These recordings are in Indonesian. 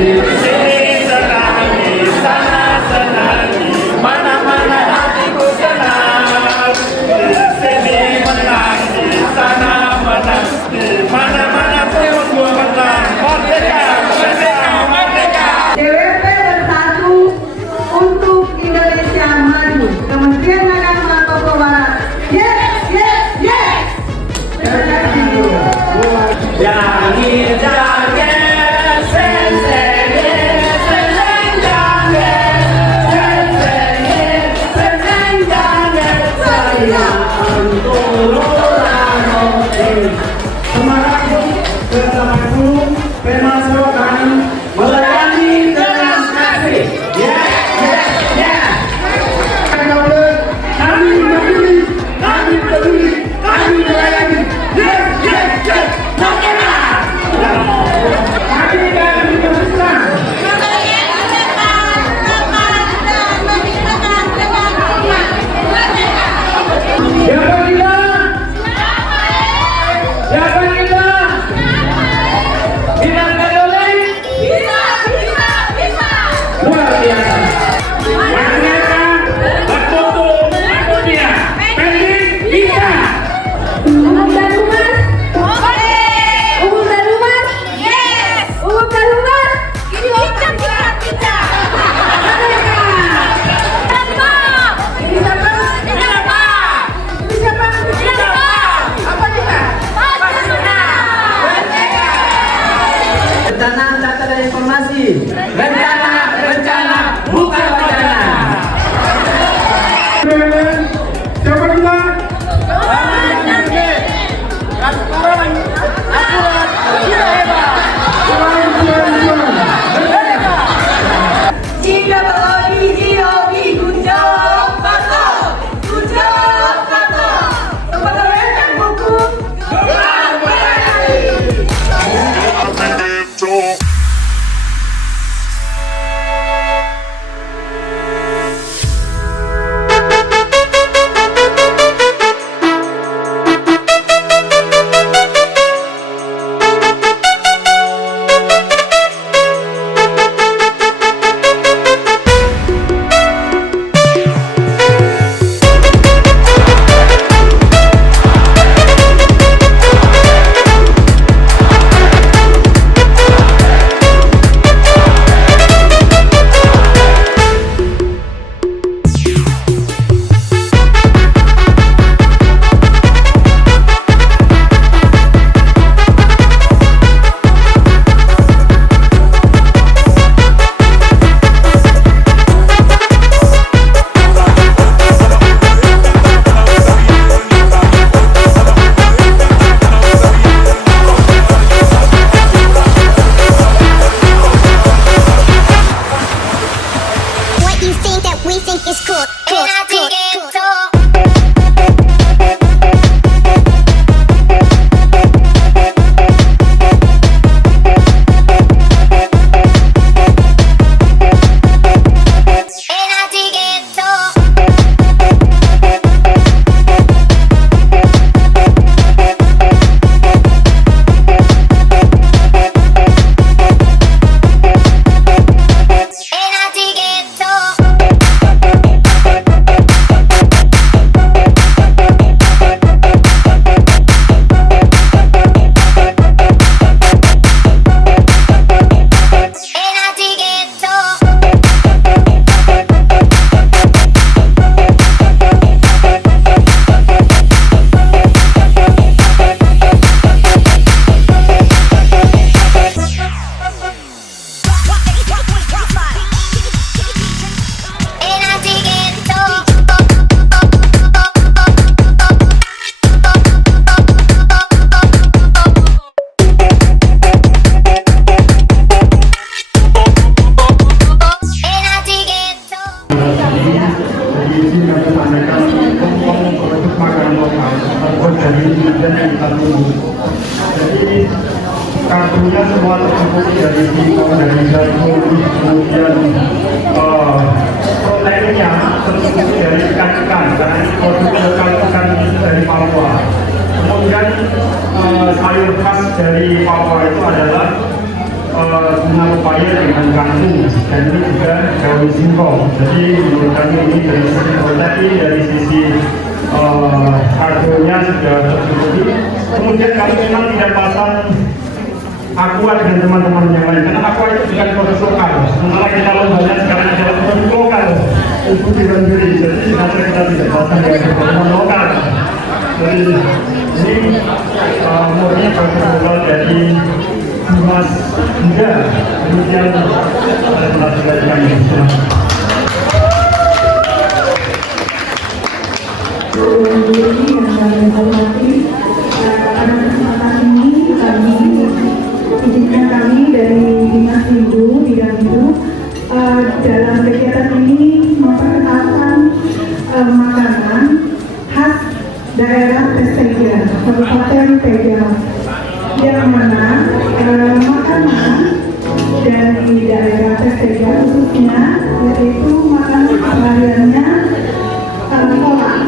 Di sini senang, di sana senang, di mana-mana hatiku senang. Di sini menang, di sana menang, di mana-mana pun ku menang. Merdeka, merdeka, merdeka. DWP bersatu untuk Indonesia maju. Kementerian Agama Papua Barat. Yes, yes, yes. Jangan jangan melayani dengan kasih. Kami peduli, kami melayani. Kami akan meneruskan. Siapa kita? Siapa kita? Kita oleh luar biasa. Mereka berfoto dia. Pending bisa. Umum dan rumah? Umum dan rumah? Yes. Umum dan rumah? Kita. Rencana data dan informasi. Rencana bukan wacana. Siapa kita? Transparan, akurat, kita hebat. GOB, Gunjok Bato. Kepada rekan hukum. Jadi kartunya semua tersebut dari kemudian proteinnya tersebut dari ikan-ikan karena ini produk lokal ikan dari Papua. Kemudian sayur khas dari Papua itu adalah bunga pepaya dengan kangkung dan ini juga daun singkong. Jadi menurut kami ini dari sisi protein, dari sisi harganya sudah tercukupi. Kemudian kami memang tidak pasang aqua dengan teman-teman yang lain karena aqua itu bukan produk lokal. Sementara kita lombanya sekarang adalah produk lokal untuk sendiri. Jadi kenapa kita tidak pasang dengan produk lokal? Jadi ini murni produk lokal dari Mas Juga. Kemudian presentasi dari kami. Yang kami hormati, pada kesempatan ini kami izinkan kami dari Dinas Hindu Bidang Hindu dalam kegiatan ini memperkenalkan makanan khas daerah Pestega, Kabupaten Tegal, yang mana makanan dari daerah Pestega khususnya yaitu makanan sehariannya kolak.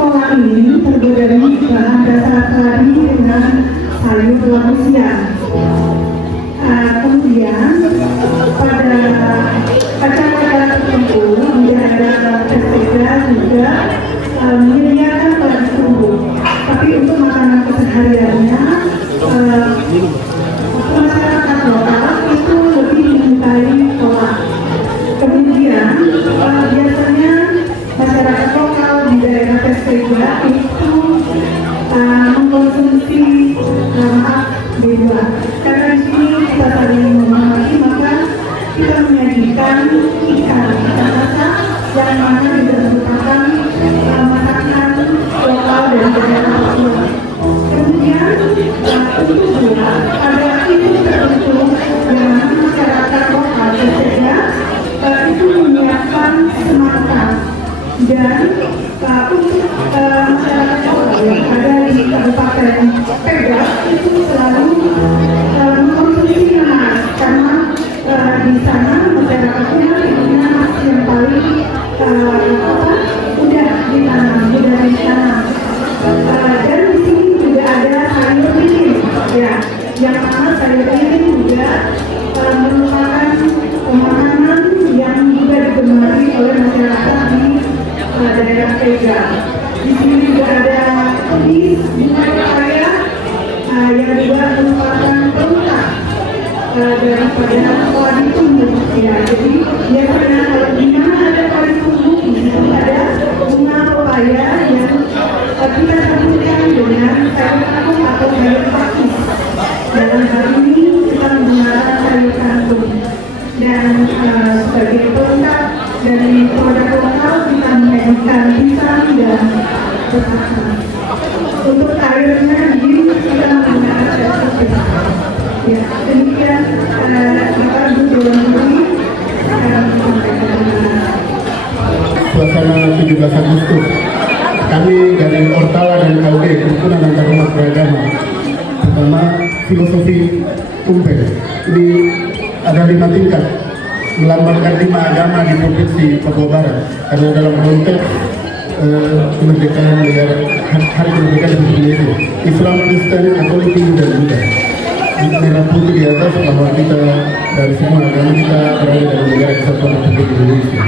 Kolak ini terbuat dari bahan dasar keladi dengan sayur labu siang. Kemudian pada acara tertentu di daerah Pestega juga menyediakan keladi tumbuh. Tapi untuk makanan kesehariannya masyarakat lokal itu lebih menyukai kolak. Kemudian biasanya masyarakat lokal di daerah Pestega itu mengkonsumsi beda. Karena di sini kita saling memahami, maka kita menyajikan ikan asap yang mana juga merupakan masakan lokal dari daerah Papua. Kemudian untuk pula ada isu tertentu yang masyarakat lokal Pestega itu menyiapkan semangka. Dan untuk masyarakat lokal yang ada di Kabupaten Tegal itu selalu mengkonsumsi nanas karena di sana masyarakatnya punya nasi yang paling mudah ditanam. Dan di sini juga ada sayur beringin, ya, yang mana sayur beringin juga merupakan makanan yang juga digemari oleh masyarakat di daerah Tegal. Di sini juga ada kubis, bunga pepaya yang juga merupakan pelengkap daripada keladi tumbuh. Ya, jadi biasanya kalau di mana ada keladi tumbuh, di situ ada bunga pepaya yang kita sambungkan dengan sayur kangkung atau sayur pakis. Dalam hal ini kita menggunakan sayur kangkung. Dan sebagai pelengkap dari produk lokal kita menyajikan pisang dan petaka. Untuk airnya kita menggunakan air putih. Ya, demikian Bapak Ibu Dewan Pembina akan sampaikan. Suasana 17 Agustus, kami dari Ortala dan KUD, Kerukunan Antar Umat Beragama, pertama filosofi Tumpeng. Ini ada 5 tingkat, melambangkan 5 agama di Provinsi Papua Barat. Karena dalam konteks kemerdekaan negara, hari kemerdekaan Republik Indonesia, Islam, Kristen, Katolik, Hindu dan Buddha. Merah putih di atas bahwa kita dari semua agama kita berada dalam negara kesatuan Republik Indonesia.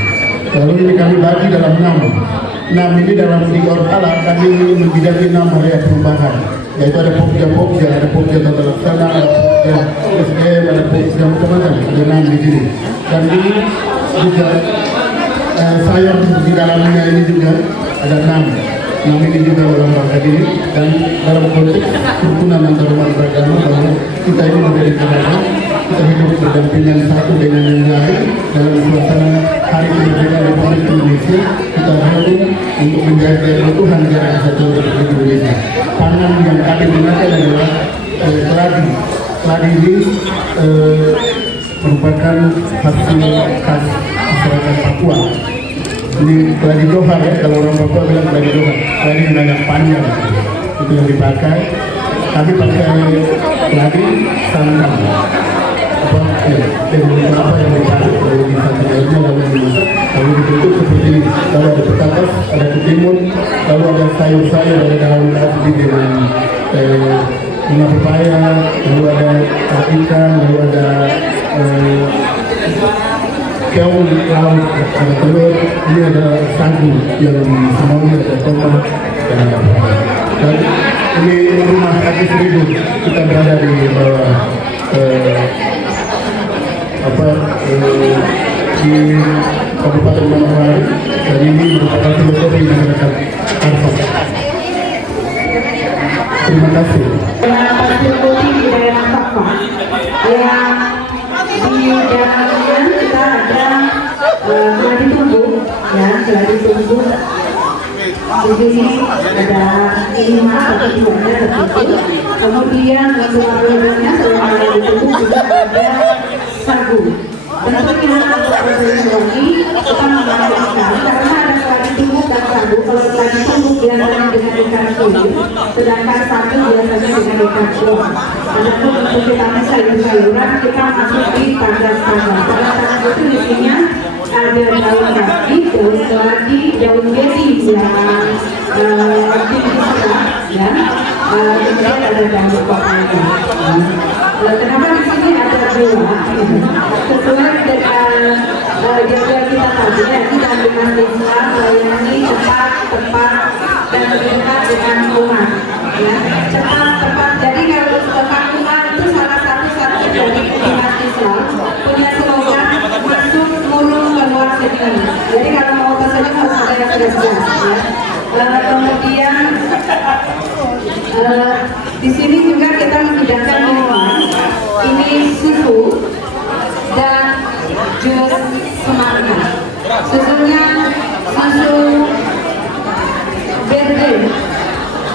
Lalu ini kami bagi dalam 6 ini dalam di Ortala kami membidangi 6 area perubahan, yaitu ada Pokja, ada Pokja Tata Laksana, ada SDM, ada Pokja macam-macam, ada 6 di sini. Dan ini juga sayur di dalamnya ini juga ada 6. Ini juga melambangkan ini, dan dalam konteks kerukunan antar umat beragama bahwa kita ini menjadi keluarga, kita hidup berdampingan satu dengan yang lain dalam suasana hari kemerdekaan Republik Indonesia. Kita saling untuk menjaga keutuhan negara kesatuan Republik Indonesia. Pangan yang kami gunakan adalah keladi. Keladi ini merupakan hasil khas masyarakat Papua. Ini keladi dohar ya, kalau orang Papua bilang keladi dohar, keladi yang agak panjang itu yang dipakai. Kami pakai keladi sandang apa yang dipakai dari di satu airnya lalu dimasak, lalu ditutup seperti ini. Lalu ada petakas, ada ketimun, lalu ada sayur-sayur, ada daun kasih dengan bunga pepaya, lalu ada ikan, lalu ada keong laut, ada telur, ini ada sagu yang semuanya ada tomat dan ini rumah kaki seribu. Kita berada di bawah di Kabupaten Manokwari, dan ini merupakan filosofi masyarakat Arfak. Terima kasih. Pasir putih di daerah Arfak yang di dalamnya kita ada geladi tunggu, ya geladi tunggu. Di sini ada 5 atau 2-nya tertutup. Kemudian untuk alurnya selain geladi tunggu juga ada sagu. Tentunya untuk proses lagi kita menambahkan karena ada geladi tunggu dan sagu. Kalau geladi tunggu biasanya dengan ikan tuli, sedangkan sagu biasanya dengan ikan kuah. Adapun untuk vitamin sayur-sayuran kita masuk di pagar-pagar. Pagar itu isinya ada daun kaki, daun keladi, daun besi yang tinggi sedang, ya. Kemudian ada daun pepaya. Kenapa di sini ada 2? Sesuai dengan jadwal kita tadi, kita dengan Islam melayani cepat, tepat, dan dekat dengan umat. Ya, cepat, tepat. Jadi kalau Fatimah itu salah satu dari umat Islam punya slogan masuk mulung keluar sini. Jadi kalau mau ke sini harus ada yang jelas. Ya. Kemudian di sini juga kita menghidangkan minuman. Ini susu dan jus semangka. Susunya susu verde,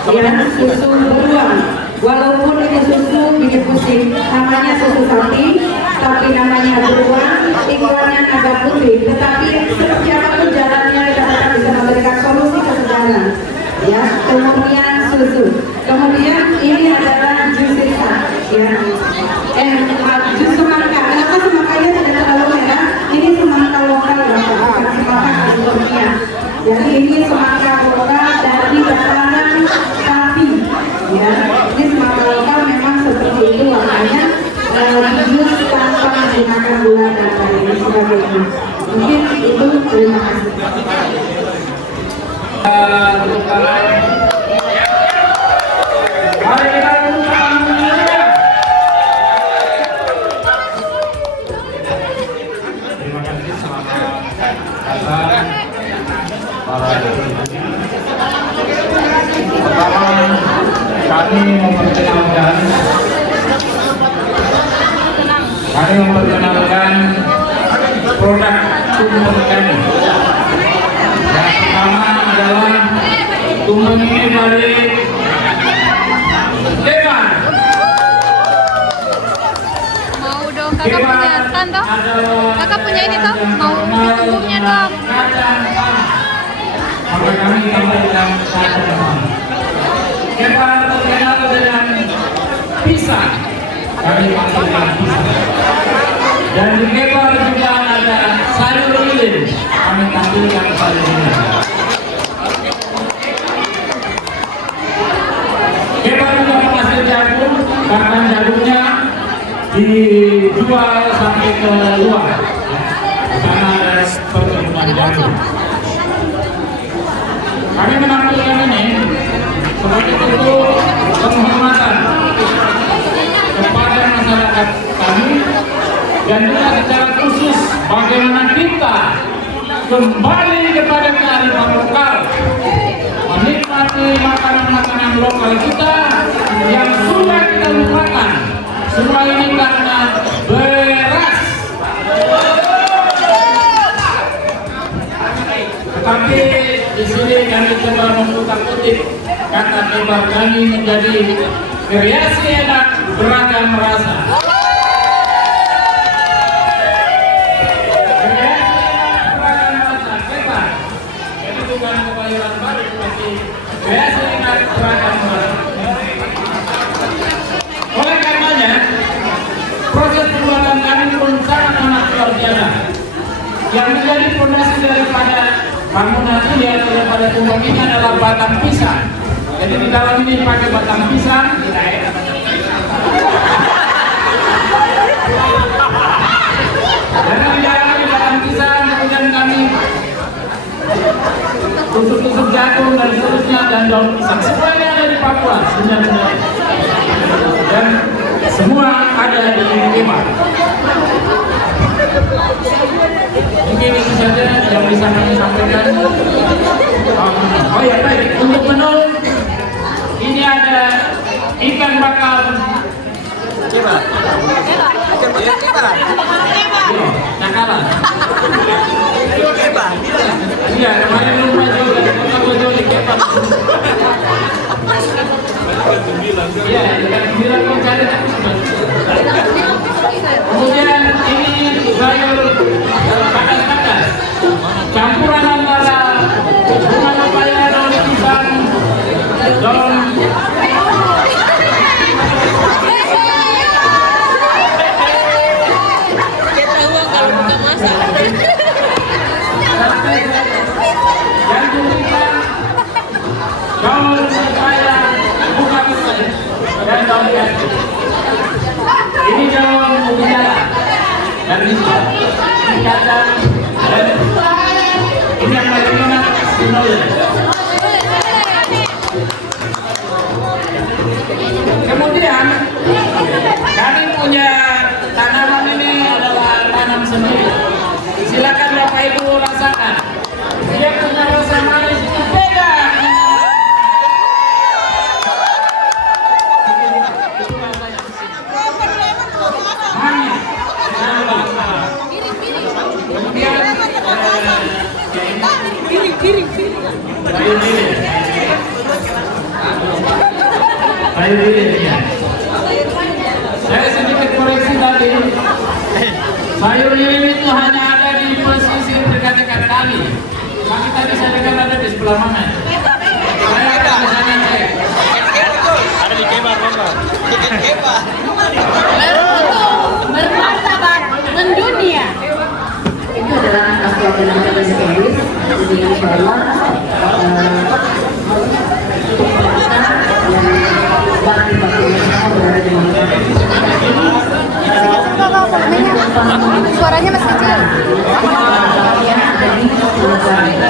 ya, susu beruang. Walaupun ini susu bikin pusing, namanya susu sapi, tapi namanya beruang, iklannya agak putih. Tetapi seperti apapun jalannya kita akan bisa memberikan solusi ke segala. Ya, kemudian susu. Kemudian ini adalah jus sisa, ya. Jus semangka. Kenapa semangkanya tidak terlalu merah? Ini semangka lokal, bukan semangka California. Jadi ini semangka lokal dari dataran sapi, ya. Ini semangka lokal memang seperti itu warnanya. Jus tanpa menggunakan gula dan lain sebagainya. Mungkin itu, terima kasih. Mari kita tepuk tangan. Terima kasih, selamat datang para diskusi. Pertama, kami memperkenalkan produk tumbuk kami. Yang pertama adalah tumbuk ini dari Dewan. Mau dong kakak punya stand toh? Kakak punya ini toh? Mau tumbuknya dong. Maka kami memberikan kacang. Dewan terkenal dengan pisang. Kami memberikan pisang. Dan di Dewan juga ada sayur lilin. Kami tampilkan sayur lilin. Dewan juga menghasil jagung, karena jagungnya dijual sampai ke luar. Karena ada perkebunan jagung. Kami menampilkan ini sebagai bentuk penghormatan kepada masyarakat kami, dan juga secara khusus bagaimana kita kembali kepada kearifan lokal, menikmati makanan-makanan lokal kita yang sudah kita lupakan. Semua ini karena beras. Tetapi di sini kami coba memutar-mutir kata Dewan kami menjadi kreasi enak beragam rasa. Kreasi enak beragam rasa. Oleh karenanya, proses pembuatan kami pun sangat luar biasa. Yang menjadi fondasi daripada bangunan ini atau daripada tumbuk ini adalah batang pisang. Jadi di dalam ini pakai batang pisang tusuk-tusuk jagung dan seterusnya dan daun pisang semuanya ada di Papua sebenarnya, dan semua ada di Kema. Mungkin itu saja yang bisa kami sampaikan. Oh ya baik, untuk menu ini ada ikan bakar ceba. Cakalang. Iya, kemarin lupa juga, aku juga kepa. Iya, dengan 9 kau cari aku sudah. Kemudian ini sayur bakar-bakar, campuran antara bunga pepaya, daun pisang, daun daun pepaya, bunga pepaya, dan daun jati. Ini daun mutiara dan ini kacang dan ini yang paling enak sinoil. Kemudian kami punya tanaman ini adalah tanam sendiri. Silakan Bapak Ibu rasakan. Dia punya rasa manis itu beda. Manis. Kemudian kayu lilin. Saya sedikit koreksi tadi. Sayur lilin itu hanya ada di pesisir dekat-dekat kali. Tapi tadi saya dengar ada di sebelah mana? Saya akan ke sana cek. Ada di Kema, di Kema. Bermartabat mendunia. Itu adalah sesuatu yang kita service. Jadi insya Allah untuk mereka yang bakti-bakti berada di Suaranya masih kecil. yang ada di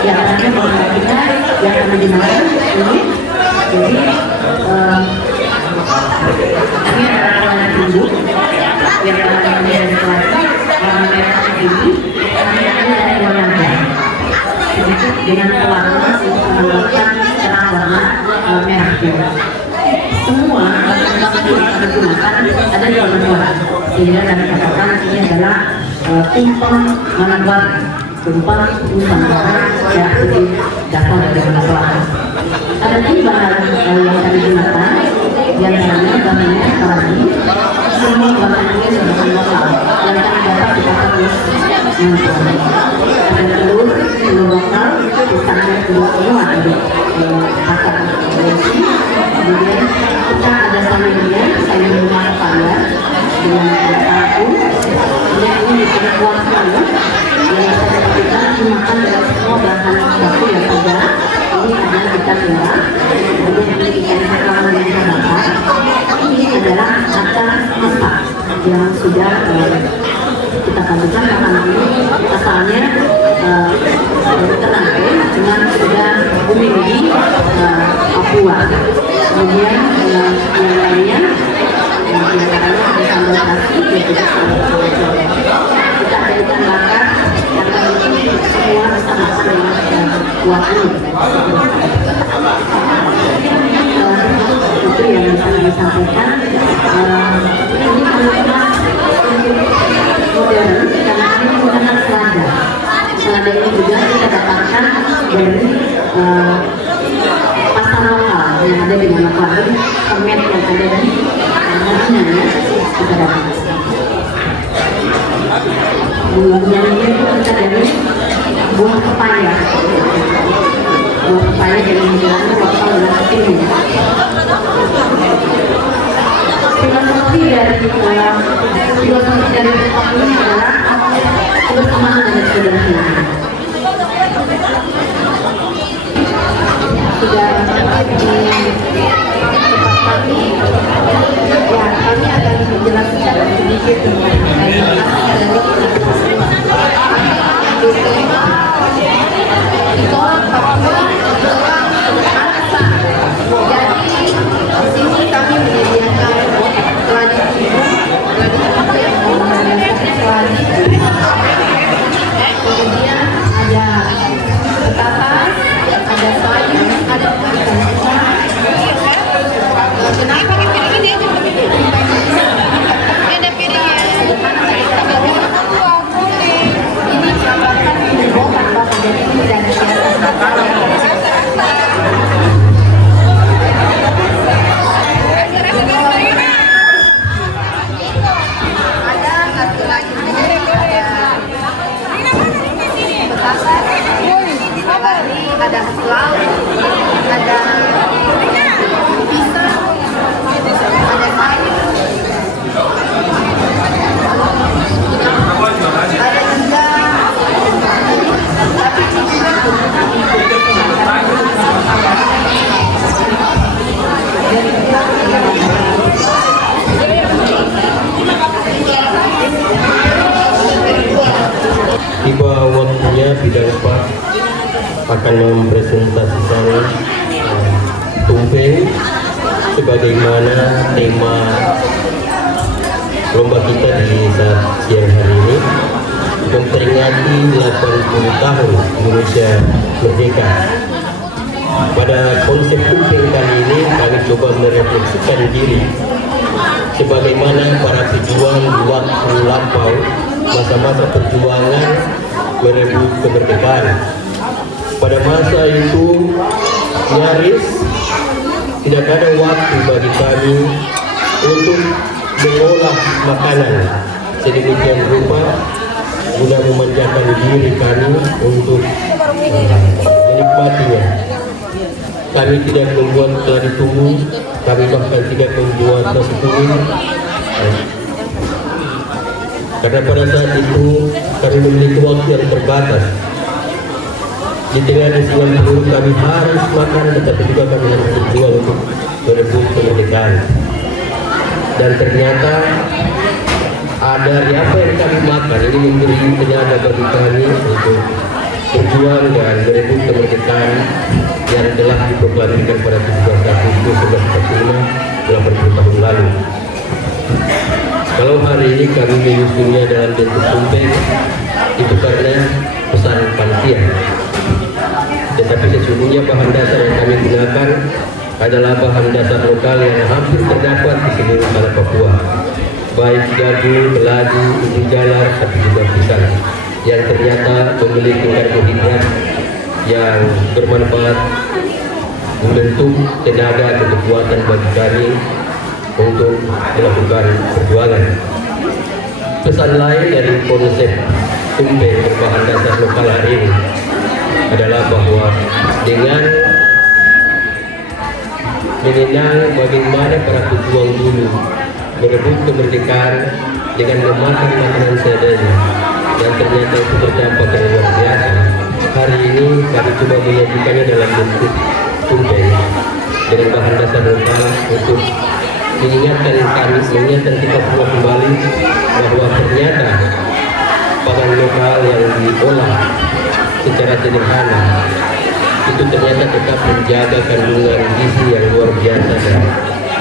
yang ada dimakan ini. Jadi ini adalah warna biru yang dari pelatih warna merah ini, ini dari warna merah. Sedikit dengan pewarna untuk menambahkan cerah warna merah biru. Semua bahan-bahan yang kami gunakan ada di warna merah, sehingga kami katakan ini adalah tumpeng Manakwari, tumpeng Nusantara yang datang dari Manakwari. Ada 3 bahan yang kami gunakan, yang antaranya bahannya kaladi, semua bahannya sudah bahan lokal yang kami dapat di pasar Manakwari. Ada telur lokal, pisangnya telur semua ada di pasar Manakwari. Kemudian kita ada sayur bunga pepaya dengan paku. Kemudian ini ada kuah palu yang kita gunakan dengan semua bahan baku yang ada. Ini adalah kita merah. Kemudian ini ikan cakalang yang kita bakar. Ini adalah acar masak yang sudah kita kandungkan karena ini asalnya Ternate dengan sudah booming di Papua. Kemudian yang lainnya ada sambal nasi dan juga sambal cocok. Kita ada ikan bakar yang kami semua bisa makan dengan kuah ini. Itu yang bisa kami sampaikan. Ini sangat modern karena ini menggunakan selada. Selada ini juga kita dapatkan dari pasar lokal yang ada di Manakwari, permen yang ada di Madinah ya, kita dapat. Buahnya ini kita dari buah pepaya. Buah pepaya dari Madinah lokal dan kecil. Filosofi dari tempat ini adalah kebersamaan dan kesederhanaan. Sudah di tempat kami, ya kami akan menjelaskan sedikit tentang dari akan mempresentasikan tumpeng sebagaimana tema lomba kita di saat siang hari ini, memperingati 80 tahun Indonesia merdeka. Pada konsep tumpeng kali ini kami coba merefleksikan diri sebagaimana para pejuang di waktu lampau, masa-masa perjuangan merebut kemerdekaan. Pada masa itu nyaris tidak ada waktu bagi kami untuk mengolah makanan sedemikian rupa guna memanjakan diri kami untuk menikmatinya. Kami tidak membuat telah ditunggu, kami bahkan tidak membuat nasi kuning, karena pada saat itu kami memiliki waktu yang terbatas. Di tengah resiwan peluru kami harus makan, tetapi juga kami harus berjuang untuk merebut kemerdekaan. Dan ternyata ada dari apa yang kami makan ini memberi tenaga bagi kami untuk berjuang dan merebut kemerdekaan yang telah diproklamasikan pada 17 Agustus 1945 80 tahun lalu. Kalau hari ini kami menyusunnya dalam bentuk tumpeng, itu karena pesan panitia. Tetapi sesungguhnya bahan dasar yang kami gunakan adalah bahan dasar lokal yang hampir terdapat di seluruh tanah Papua, baik jagung, keladi, ubi jalar, tapi juga pisang, yang ternyata memiliki karbohidrat yang bermanfaat, membentuk tenaga dan kekuatan bagi kami untuk melakukan perjuangan. Pesan lain dari konsep tumpeng berbahan dasar lokal hari ini adalah bahwa dengan mengenal bagaimana para pejuang dulu merebut kemerdekaan dengan memakan makanan seadanya, dan ternyata itu berdampak yang luar biasa. Hari ini kami coba menyajikannya dalam bentuk tumpeng dengan bahan dasar lokal untuk mengingatkan kita semua kembali bahwa ternyata pangan lokal yang diolah secara sederhana itu ternyata tetap menjaga kandungan gizi yang luar biasa dan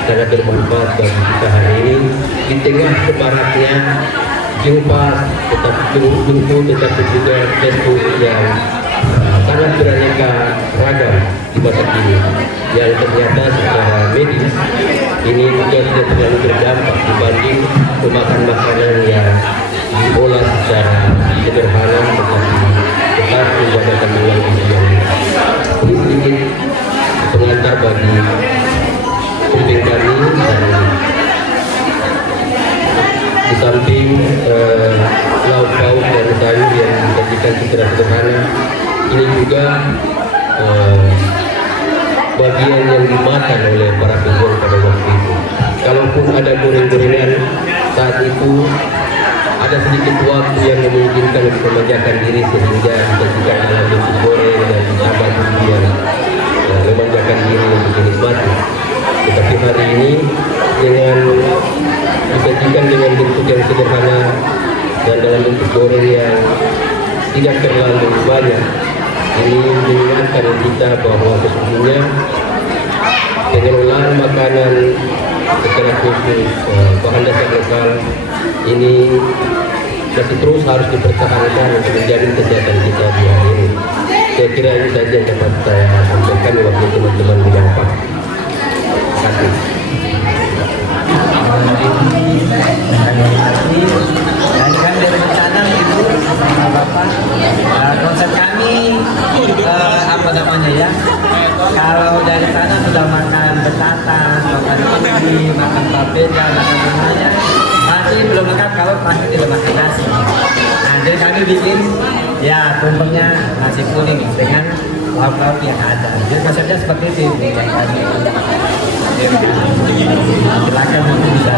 sangat bermanfaat bagi kita hari ini di tengah sebaratnya jumpa tetapi juga Facebook yang sangat beraneka ragam di masa kini, yang ternyata secara medis ini juga tidak terlalu berdampak dibanding memakan makanan yang diolah secara sederhana tetapi tetap menjaga kandungan gizi yang ini sedikit pengantar bagi tumpeng kami. Dan di samping lauk pauk dan sayur yang disajikan secara sederhana, ini juga bagian yang dimakan oleh para pejuang pada waktu itu. Kalaupun ada goreng-gorengan saat itu, ada sedikit waktu yang memungkinkan untuk memanjakan diri sehingga disajikan dalam bentuk goreng dan ditambah bumbu yang memanjakan diri untuk dinikmati. Tetapi hari ini dengan disajikan dengan bentuk yang sederhana dan dalam bentuk goreng yang tidak terlalu banyak, ini mengingatkan kita bahwa sesungguhnya pengelolaan makanan secara khusus bahan dasar lokal ini masih terus harus dipertahankan untuk menjamin kesehatan kita di hari ini. Saya kira ini saja yang dapat saya sampaikan waktu teman-teman menyampaikan. Terima kasih. Dan kami dari rencana itu sama Bapak, konsep kami apa namanya ya, kalau dari sana sudah makan betatan, makan ubi, makan papeda, makan semuanya, masih belum lengkap kalau pasti tidak makan nasi. Nah, jadi kami bikin ya tumpengnya nasi kuning dengan lauk-lauk yang ada. Jadi konsepnya seperti itu yang kami silakan untuk bisa.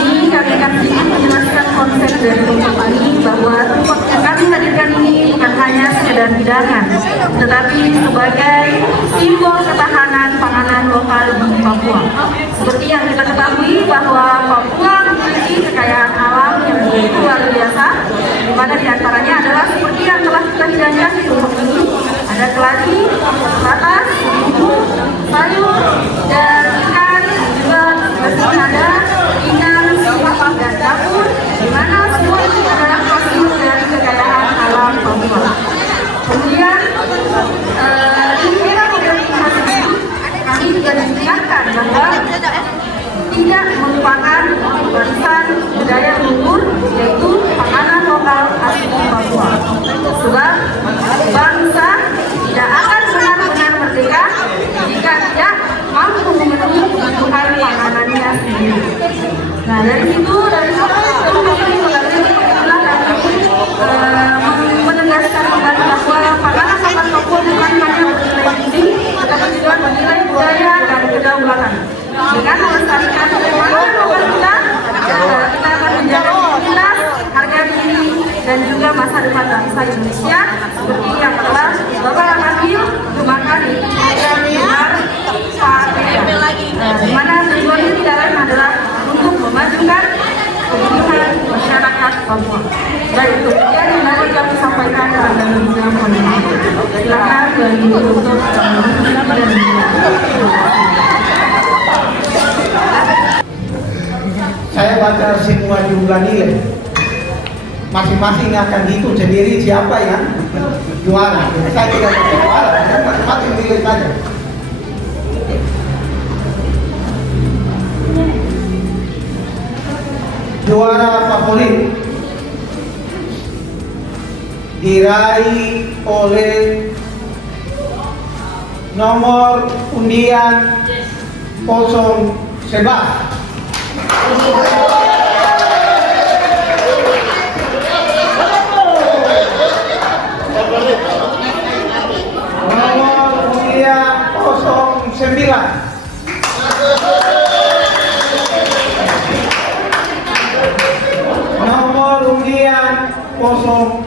Ini kami akan sedikit menjelaskan konsep dari tumpeng ini, bahwa tumpeng yang kami hadirkan ini bukan hanya sekedar hidangan, tetapi sebagai simbol ketahanan panganan lokal di Papua. Seperti yang kita ketahui bahwa Papua memiliki kekayaan alam yang begitu luar biasa, di mana diantaranya adalah seperti yang telah kita janjikan untuk ini, ada keladi, batas, bumbu, sayur, dan ikan, juga masih ada ikan, siwak, dan dapur, di mana semua ini adalah hasil dari kekayaan alam Papua. Kemudian di era modernisasi ini kami juga diingatkan bahwa tidak melupakan warisan budaya luhur, yaitu panganan lokal asli Papua. Sebab bangsa tidak akan benar-benar merdeka jika tidak mampu memenuhi kebutuhan panganannya sendiri. Nah, dari situ kami menegaskan kembali bahwa panganan lokal Papua bukan hanya bernilai gizi, tetapi juga bernilai budaya dan kedaulatan. Dengan melestarikan panganan lokal kita akan menjaga identitas, harga diri, dan juga masa depan bangsa Indonesia seperti yang telah Bapak Wakil kembangkan di Pilar Pak di mana tujuan ini tidak lain adalah untuk memajukan kehidupan masyarakat Papua. Baik, itu yang dapat kami sampaikan pada program ini. Silakan bagi untuk saya baca semua jumlah nilai, masing-masing akan dihitung sendiri siapa yang juara. Saya tidak mau juara, masing-masing nilai saja. Juara favorit diraih oleh nomor undian 011. Nomor undian 09. Nomor undian 01.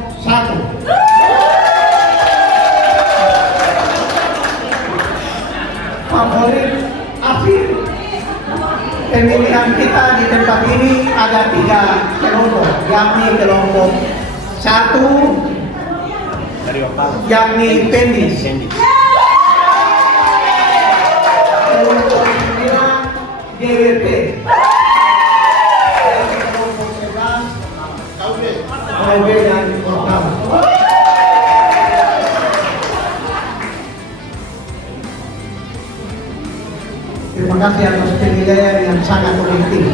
Favorit akhir pemilihan kita di tempat ini ada 3 kelompok, yakni kelompok 1 yakni Pendis, kelompok 9 DWP, kelompok 11 KUB dan Ortala. Terima kasih atas penilaian yang sangat objektif.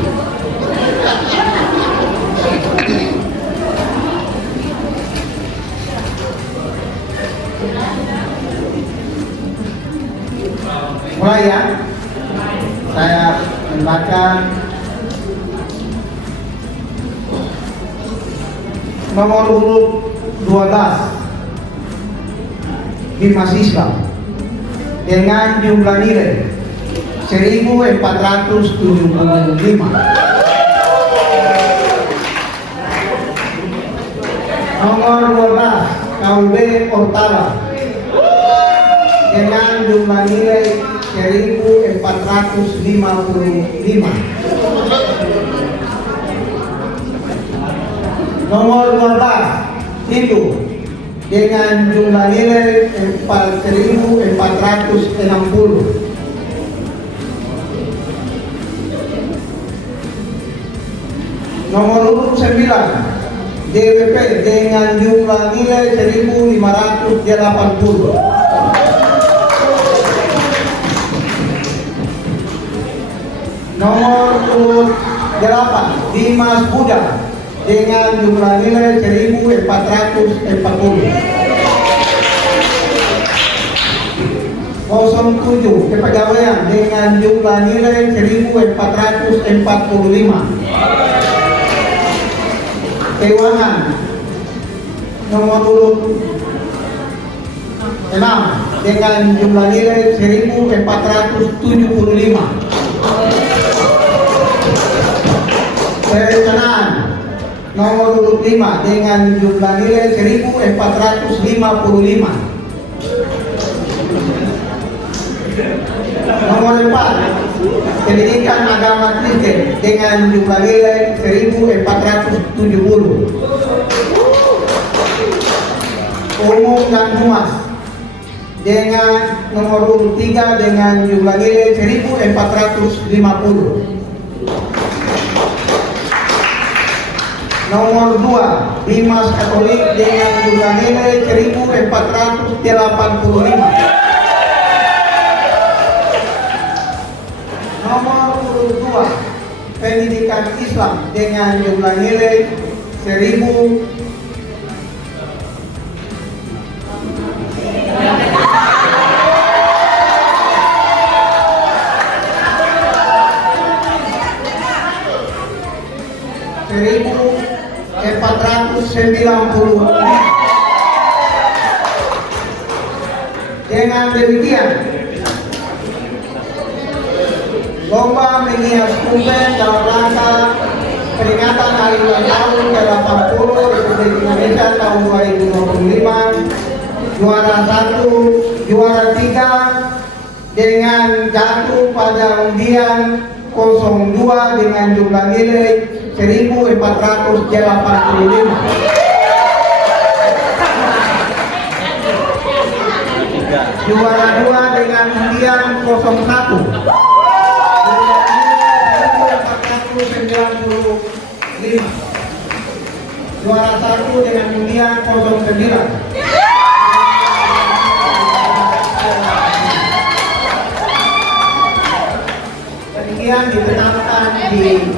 Mulai ya, saya membaca nomor urut 12 Bimas Islam dengan jumlah nilai 1475. Nomor 12 KUB Ortala dengan jumlah nilai 1455. Nomor 12 Hindu dengan jumlah nilai 4460. Nomor urut 9 DWP dengan jumlah nilai 1580. Nomor urut 8 Dimas Buddha dengan jumlah nilai 1440. 07 Kepegawaian dengan jumlah nilai 1445. Keuangan nomor urut 6 dengan jumlah nilai 1475. Perencanaan nomor urut 5 dengan jumlah nilai 1455. Nomor 4, pendidikan agama Kristen dengan jumlah nilai 1470. Umum dan humas dengan nomor urut 3 dengan jumlah nilai 1450. Nomor 2, Bimas Katolik dengan jumlah nilai 1485. Nomor urut 2, Pendidikan Islam dengan jumlah nilai 1000. Dengan demikian, lomba menghias kumpul dalam rangka peringatan hari ulang tahun ke-80 Republik Indonesia tahun 2025, juara 1, juara 3 dengan jatuh pada undian 02 dengan jumlah nilai 1485. Juara 2 dengan undian 01. Juara 1 dengan undian 09. Demikian ditetapkan di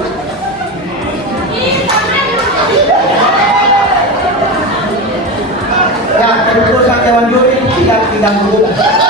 keputusan Dewan Juri tidak berubah.